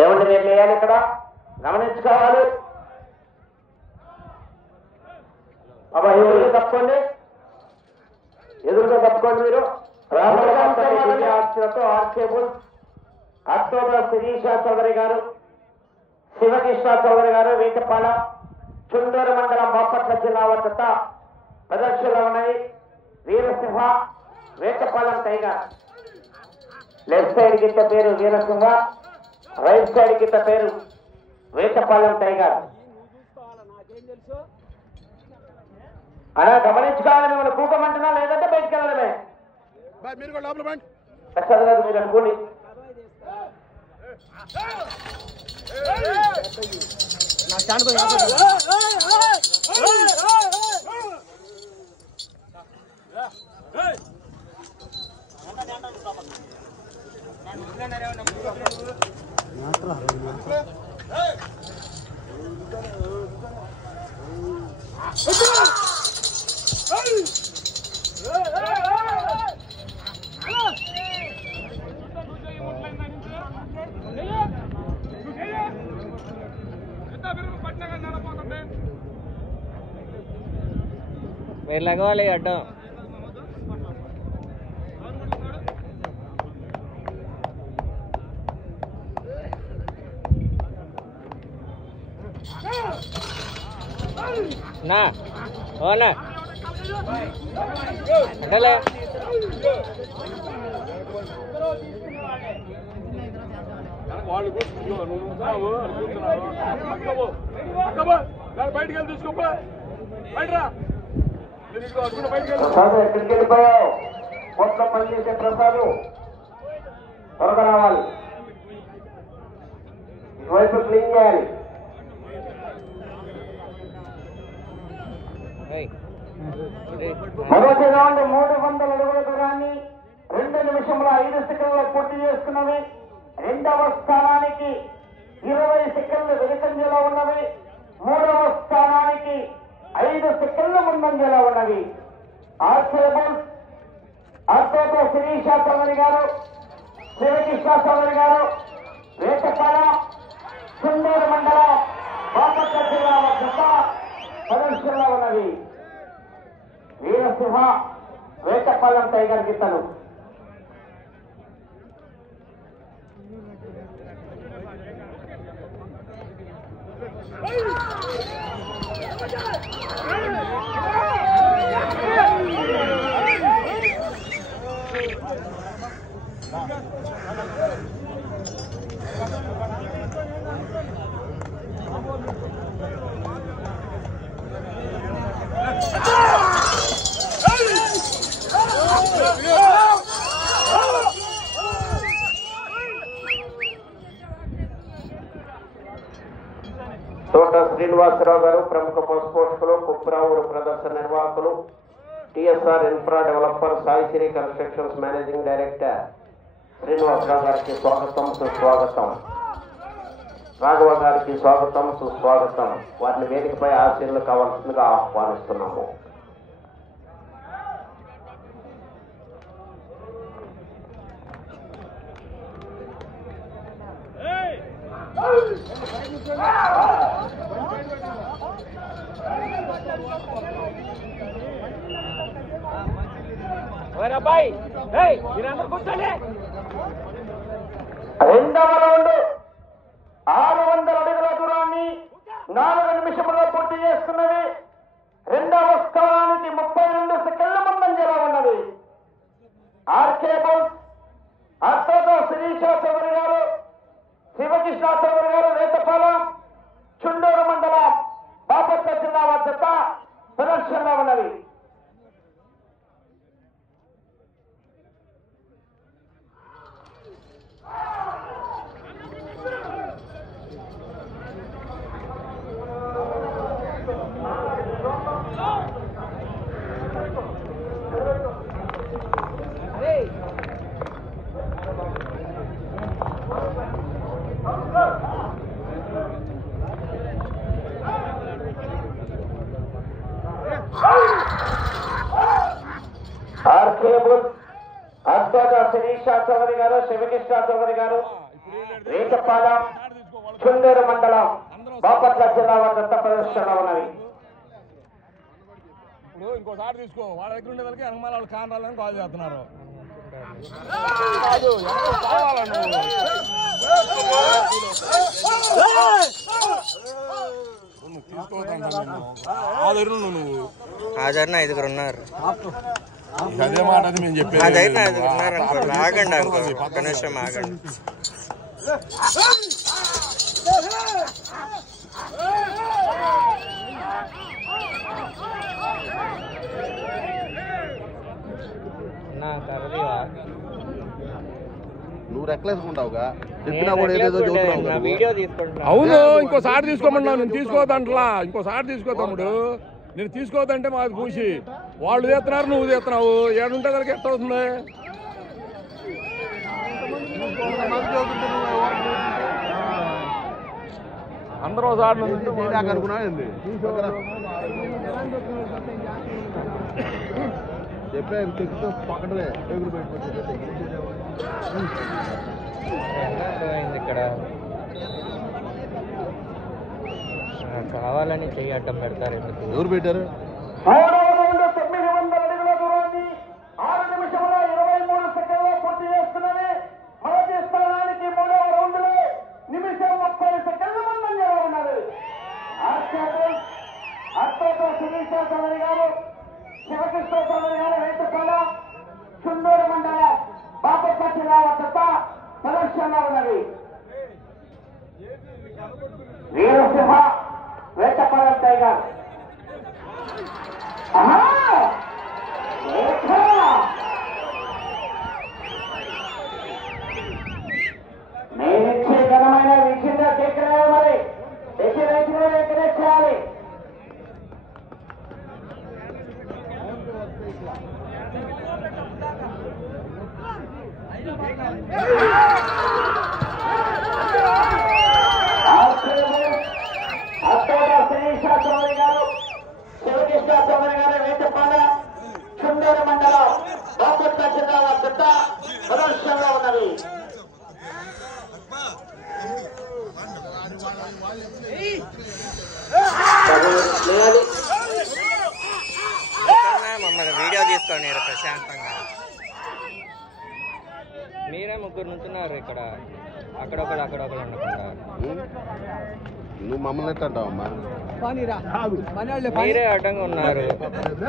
ఏమంటే నేను వేయాలి ఇక్కడ గమనించుకోవాలి. బాబా ఎదురుగా తప్పుకోండి, ఎదురుగా తప్పుకోండి. మీరు రాష్ట్రంతో ఆర్కేబుల్ అక్టోబర్ శిరీష చౌదరి గారు, శివకృష్ణ చౌదరి గారు, వేటపాల చుండూరు మండలం బాపట్ల జిల్లా వద్ద ప్రదర్శనలో ఉన్నాయి. Veerasimha, Vetapalem tiger. Left side గిట్ట పేరు వీరసింహ, రైట్ సైడ్ గిట్ట పేరు వేటపాలెం టైగర్. అలా గమనించుకోవాలి. మిమ్మల్ని కూకమంటున్నా లేదంటే బయటికి వెళ్ళడమే. ప్రసాద్ గారు మీరు అనుకోండి. మీరు లగవాలి అడ్డం. నా ఓనా అంటలే బయటికి వెళ్ళి తీసుకోపా. ప్రసాద్ ఎక్కడికి వెళ్ళిపోయావు? కోట్ల పని చేసే ప్రసాద్ త్వరగా రావాలి. ఇటువైపు క్లీన్ చేయాలి. మొదటి రౌండ్ 300 అడుగుల దూరాన్ని 2 నిమిషముల 5 సెకండ్ల పూర్తి చేసుకున్నవి. రెండవ స్థానానికి 20 సెకండ్లు వెనుకంజలో ఉన్నవి. మూడవ స్థానానికి 5 సెకండ్ల ముందంజలో ఉన్నవి. ఆర్కేబుల్ అర్తోతో శిరీష చౌదరి గారు, శివకృష్ణ చౌదరి గారు, వేటపాల చుండూరు మండలం బాపట్ల జిల్లా వద్ద ప్రదర్శనలో ఉన్నవి. వీరసింహ, వేటపాలెం టైగర్ గిత్తలు. తోట శ్రీనివాసరావు గారు, ప్రముఖ పోషకులు, కుప్రావూరు ప్రదర్శన నిర్వాహకులు, TSR infra developer, Saisri constructions managing director Srinivasarao గారికి స్వాగతం, సుస్వాగతం. రాఘవ గారికి స్వాగతం, సుస్వాగతం. వారిని వేదికపై ఆశీర్లు కావాల్సిందిగా ఆహ్వానిస్తున్నాము. రెండవ రౌండ్ 600 అడుగుల దూరాన్ని 4 నిమిషముల్లో పూర్తి చేస్తున్నది. రెండవ స్థానానికి 32 సెకండ్ల ముందంజలో ఉన్నది. ఆర్కేబుల్ అర్తోతో శిరీష చౌదరి గారు, శివకృష్ణ చౌదరి గారు, వేటపాలెం చుండూరు మండలం బాపట్ల జిల్లా వద్ద ప్రదర్శనలో ఉన్నవి. ఆర్కేబుల్ అర్తోతో శిరీష చౌదరి గారు, శివకృష్ణ చౌదరి గారు, వేటపాలెం చుండూరు మండలం బాపట్ల జిల్లా వద్ద ప్రదర్శనలో ఉన్నవి. ఇప్పుడు ఇంకోసారి తీసుకో, వాళ్ళ దగ్గర ఉండే వాళ్ళకి అనుమానాలు వాళ్ళు కానాలని కాల్ చేస్తున్నారు. నువ్వు హాజరు 5 ఉన్నారు. అదే మాట మేము చెప్పేది. 5 ఉన్నారు. ఆగండి అనుకో, ఒక్క నిమిషం ఆగండి. నువ్వు రెక్కలేసుకుంటావుగా, చెప్పినా కూడా ఏదేదో చదువుతున్నావు. వీడియో తీసుకుంటున్నా. అవును, ఇంకోసారి తీసుకోమన్నావు. నేను తీసుకోవద్దంటలా, ఇంకోసారి తీసుకో తమ్ముడు. నేను తీసుకోవద్దంటే మాది పూసి వాళ్ళు చేస్తున్నారు, నువ్వు చేస్తున్నావు. ఏడుంటే దానికి ఎట్ట అవుతుంది? అందరూ ఒకసారి అనుకున్నా చెప్పే తెచ్చుతో పక్కనే ఎగురు ఇక్కడ కావాలని చెయ్యి అడ్డం పెడతారు. ఎవరు పెట్టారు? 900 అడుగుల దూరాన్ని 6 నిమిషముల 23 సెకండ్లో పూర్తి చేస్తున్నది. మొదటి స్థానానికి 3వ రౌండ్లో నిమిషం 30 సెకండ్ల ముందంజలో ఉన్నారు. అత్తతో శిరీష చౌదరి గారు, శివకృష్ణ చౌదరి గారు రైతుపాల చుండూరు మండలం బాపట్ల జిల్లా వద్ద ప్రదర్శనలో ఉన్నది. వీరసింహ వేటపాల టైగర్ నేనిచ్చే ఘనమైన వీక్షణ ఎక్కడే మరి రైతులు ఎక్కడే చేయాలి. శ్రీశా చౌదరి గారు, శివకృష్ణ చౌదరి గారు వేటపాల చుండూరు మండలం బాపట్ల జిల్లా వద్ద ప్రదర్శనలో ఉన్నవి. మమ్మల్ని వీడియో తీసుకోండి ప్రశాంతంగా. మీరే 3 నుంచున్నారు ఇక్కడ, అక్కడొకరు అక్కడొకరు ఉండకుండా. నువ్వు మమ్మల్ని ఎట్టంటావమ్మా? మీరే అడ్డంగా ఉన్నారు,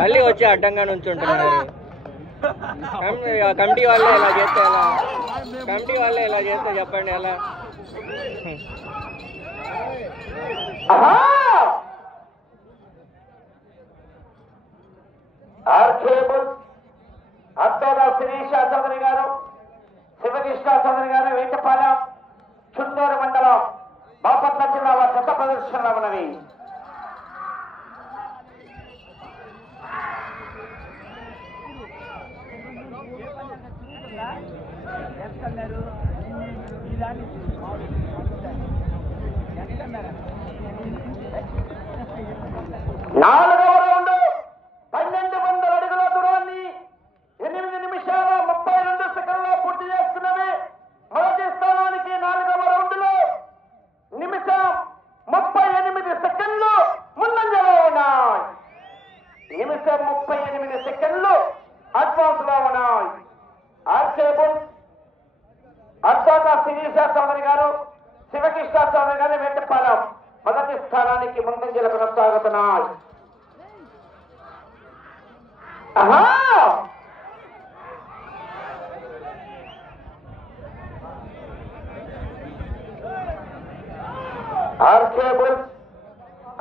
మళ్ళీ వచ్చి అడ్డంగా నుంచుంటున్నారు. కమిటీ వాళ్ళే ఇలా చేస్తే ఎలా? కమిటీ వాళ్ళే ఇలా చేస్తే చెప్పండి ఎలా? అత్తోద శిరీష చౌదరి గారు, శివకృష్ణ చౌదరి గారు వేటపాల చుండూరు మండలం బాపట్ల జిల్లా వద్ద ప్రదర్శనలో ఉన్నవి. నాలుగవ రౌండ్ 1200 అడుగుల దూరాన్ని 8 నిమిషాల 32 సెకండ్లో పూర్తి చేస్తున్నవి. మొదటి స్థానానికి 4వ రౌండ్లో నిమిషం 38 సెకండ్లు ముందంజలో ఉన్నాయి. నిమిషం 38 సెకండ్లు అడ్వాన్స్ లో ఉన్నాయి. ఆర్కేబుల్ అత్తోట శిరీష చౌదరి గారు, శివకృష్ణ చౌదరి గారు వేటపాలెం మొదటి స్థానానికి ముందంజలు కొనసాగుతున్నాయి. ఆర్కేబుల్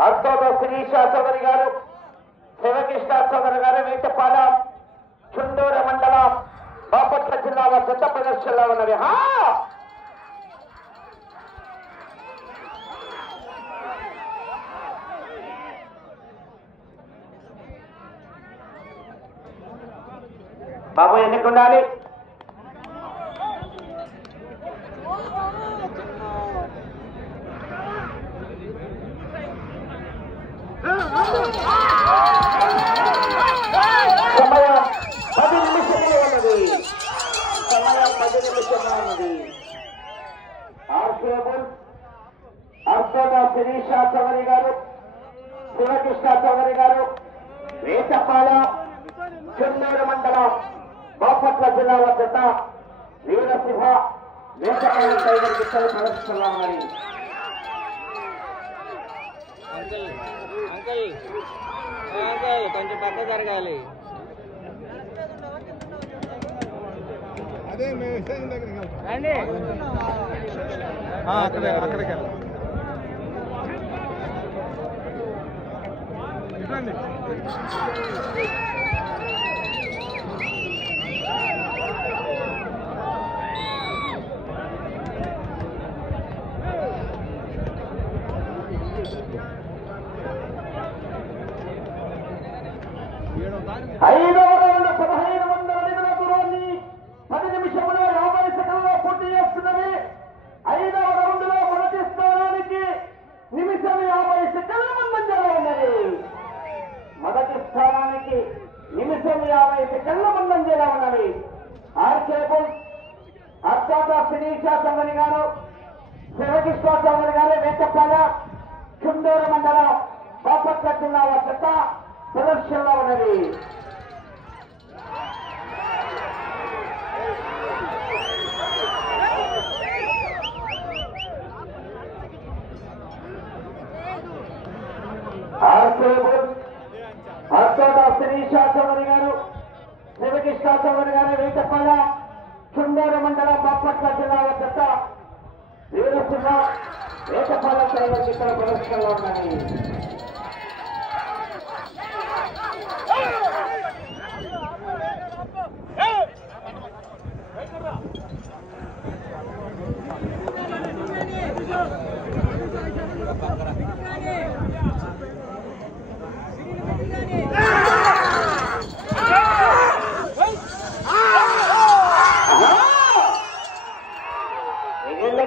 అత్తోట శిరీష చౌదరి గారు, శివకృష్ణ చౌదరి గారు వేటపాలెం చుండూరు మండలం బాపట్ల జిల్లా వద్ద ప్రదర్శనలో ఉన్నవి. బాబు ఎన్నికి ఉండాలి? సమయం 10 నిమిషములు ఉన్నది. సమయం 10 నిమిషములు ఉన్నది. ఆర్కేబుల్ శిరీష చౌదరి గారు, శివకృష్ణ చౌదరి గారు, వేటపాల చెన్నూరు మండలం బాపట్ల జిల్లా వద్ద వీరసింహ వేటపాల టైగర్ గిత్తలు ప్రదర్శనలో ఉన్నాయి. అంకుల్ అంకుల్ అంకుల్ కొంచెం పక్క జరగాలి. అక్కడికి ఐదవ రౌండ్ 1500 అడుగుల దూరాన్ని 10 నిమిషముల 50 సెకండ్లలో పూర్తి చేస్తున్నది. ఐదవ రౌండ్ లో మొదటి స్థానానికి నిమిషం 50 సెకండ్ల ముందంజలో ఉన్నది. మొదటి స్థానానికి నిమిషం 50 సెకండ్ల ముందంజలో ఉన్నది. ఆర్కేబుల్ అత్యంత శిరీష చౌదరి గారు, శివకృష్ణ చౌదరి గారు, వేటపాల చుండూరు మండలం బాపట్ల జిల్లా వద్ద ప్రదర్శనలో ఉన్నది. అత్యంత శిరీష చౌదరి గారు, శివకృష్ణ చౌదరి గారు, వేటపాల చుండూరు మండలం బాపట్ల జిల్లా వద్ద వీరసింహ వేటపాల టైగర్ గిత్తల ప్రదర్శనలో ఉన్నాయి.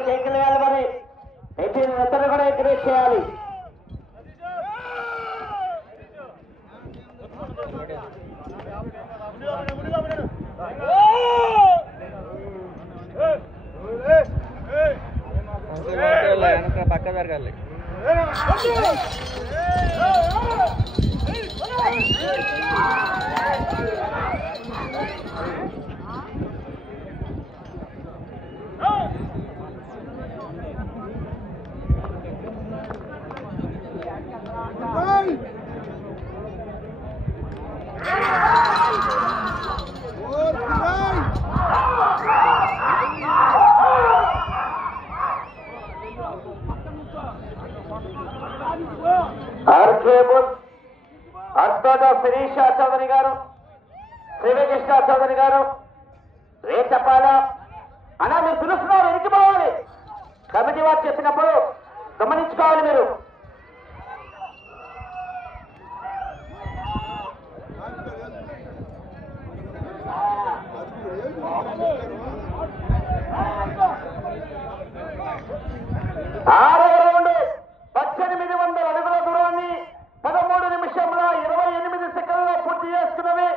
కేకులు వేయాలి, మరి అయితే ఇతరులు కూడా ఎంకరేజ్ చేయాలి. వెనక పక్క జరగాలి. ఆర్కేబుల్ అత్యంత శిరీష చౌదరి గారు, శివకృష్ణ చౌదరి గారు, వేటపాల అన్నా మీరు పిలుస్తున్నారు, ఎరిగిపోవాలి. కమిటీ వారు చెప్పినప్పుడు గమనించుకోవాలి మీరు. ఆరవ రౌండ్ 1800 అడుగుల దూరాన్ని 13 నిమిషముల 28 సెకండ్లలో పూర్తి చేస్తున్నవి.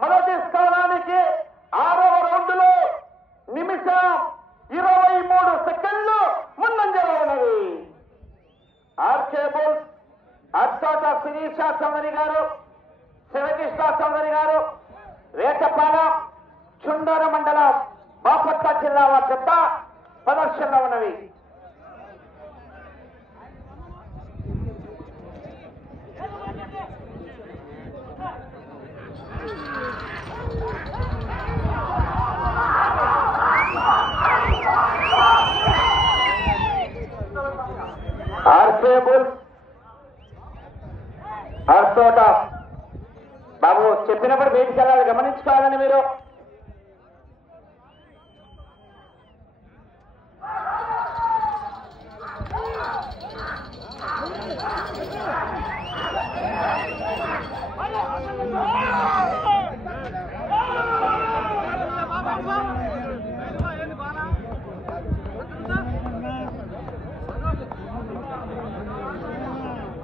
మొదటి స్థానానికి ఆరవ రౌండ్ లో నిమిషం 23 సెకండ్లు ముందంజలో ఉన్నవి. ఆర్కేబుల్ అత్యంత శిరీష చౌదరి గారు, శివకృష్ణ చౌదరి గారు, వేటపాల చుండూరు మండలం బాపట్ల జిల్లా వద్ద ప్రదర్శనలో ఉన్నవి. ఆర్కేబుల్ అర్సోట బాబు చెప్పినప్పుడు బయటికి వెళ్ళాలి, గమనించుకోవాలని మీరు.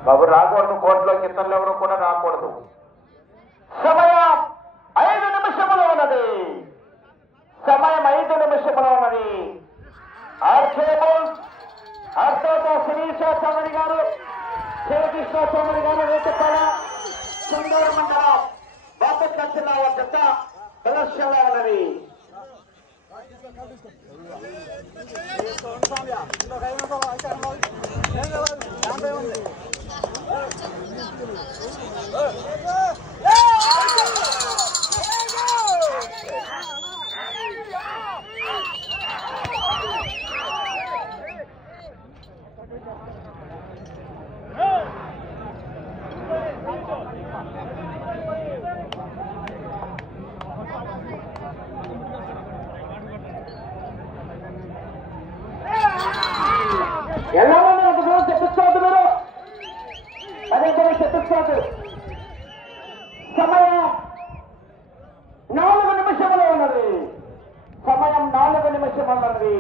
బాబు రాకూడదు, కోర్టులోకి ఇతరులు ఎవరు కూడా రాకూడదు. సమయం 5 నిమిషములు ఉన్నది. సమయం 5 నిమిషములు ఉన్నది. ఆర్కేబుల్ అర్సోట శిరీష చౌదరి గారు, స్వామి గారు రేటపాల చుండూరు మండలం బాపట్ల జిల్లా వద్ద ప్రదర్శనలో ఉన్నది. ఎలా తెప్పించుకోవద్దు మీరు, అదే తెప్పించుకోవద్దు. సమయం 4 నిమిషములు ఉన్నది. సమయం 4 నిమిషములు ఉన్నది.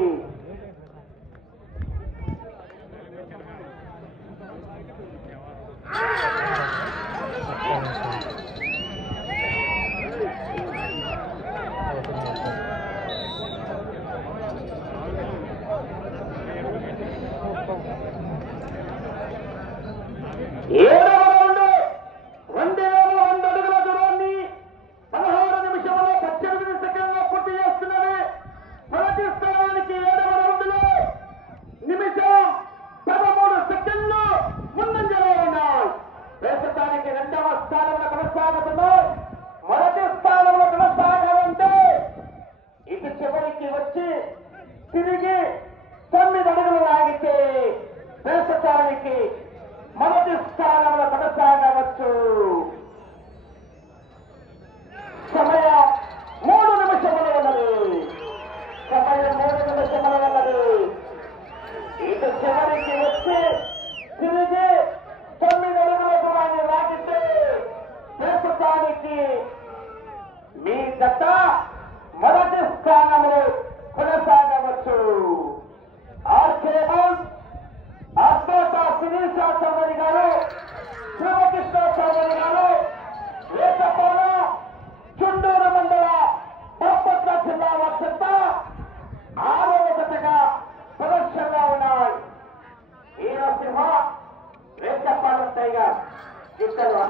మొదటి స్థానంలో కొనసాగాలంటే ఇటు చివరికి వచ్చి తిరిగి 9 అడుగులు లాగితే దేశానికి మొదటి స్థానంలో కొనసాగవచ్చు. సమయం 3 నిమిషములు ఉన్నది. సమయం 3 నిమిషములు ఉన్నది. ఇటు చివరికి వచ్చి తిరిగి 9 అడుగుల దూరాన్ని లాగితే దేశానికి మీ జత మొదటి స్థానంలో కొనసాగవచ్చు. అశ్వత శిరీష చౌదరి గారు, శివకృష్ణ చౌదరి గారు రేటపాల చుండూరు మండల బాపట్ల జిల్లా వద్ద 6వ జతగా ప్రదర్శనలో ఉన్నాయి. ఈ నరసింహ రేటపాల టైగర్ ఇద్దరు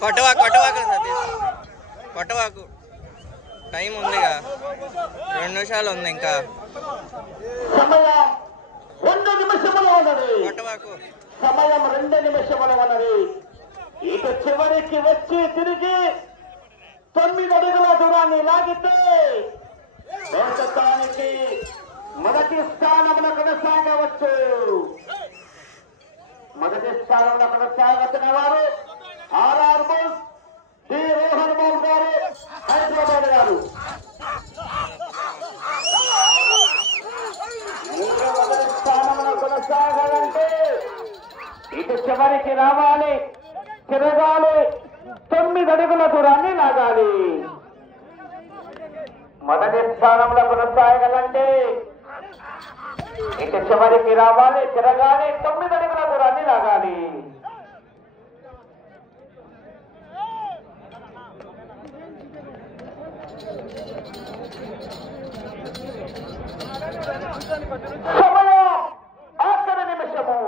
కొట్టవాకు సతీష్, కొట్టవాకు. టైం ఉందిగా, 2 నిమిషాలు ఉంది ఇంకా. సమయం 2 నిమిషములు ఉన్నది. కొట్టవాకు. సమయం 2 నిమిషములు ఉన్నది. ఇటు చివరికి వచ్చి తిరిగి 9 అడుగుల దూరాన్ని లాగితే దేశానికి మొదటి స్థానంలో కొనసాగవచ్చు. మొదటి స్థానంలో కొనసాగుతున్న వారు ఆర్ఆర్ బోస్ డి రోహన్ బాబు గారు, హైదరాబాద్ గారు. మొదటి స్థానంలో కొనసాగాలంటే ఇటు చివరికి రావాలి, తిరగాలి, 9 అడుగుల దూరాన్ని లాగాలి. మొదటి స్థానంలో కొనసాగాలంటే ఇటు చివరికి రావాలి, తిరగాలి, 9 అడుగుల దూరాన్ని లాగాలి. సమయం 8 నిమిషము.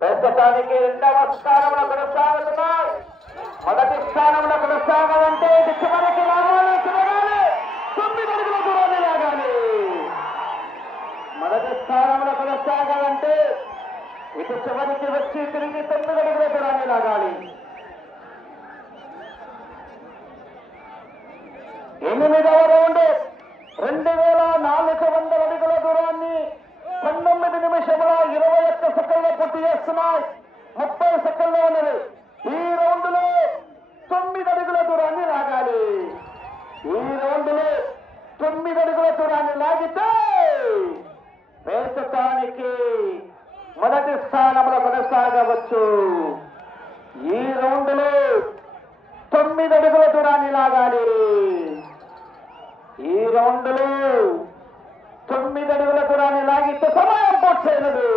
ప్రస్తుతానికి 2వ స్థానంలో కొనసాగుతున్నారు. మొదటి స్థానంలో కొనసాగాలంటే ఇటు చివరికి రావాలి, తిరగాలి, 9 అడుగుల దూరాన్ని లాగాలి. మొదటి స్థానంలో కొనసాగాలంటే ఇటు చివరికి వచ్చి తిరిగి 9 అడుగుల దూరాన్ని లాగాలి. 8వ రౌండ్ 2400 అడుగుల దూరాన్ని 19 నిమిషముల 21 సెకండ్లు పూర్తి చేస్తున్నాయి. 30 సెకండ్లు ఉన్నది. ఈ రౌండ్ లో 9 అడుగుల దూరాన్ని లాగాలి. ఈ రౌండ్ లో 9 అడుగుల దూరాన్ని లాగితే ప్రస్తుతానికి మొదటి స్థానంలో కొనసాగవచ్చు. ఈ రౌండ్ లో 9 అడుగుల దూరాన్ని లాగాలి. ఈ రౌండ్ లో 9 అడుగుల దూరాన్ని లాగితే సమయం పూర్తయినది.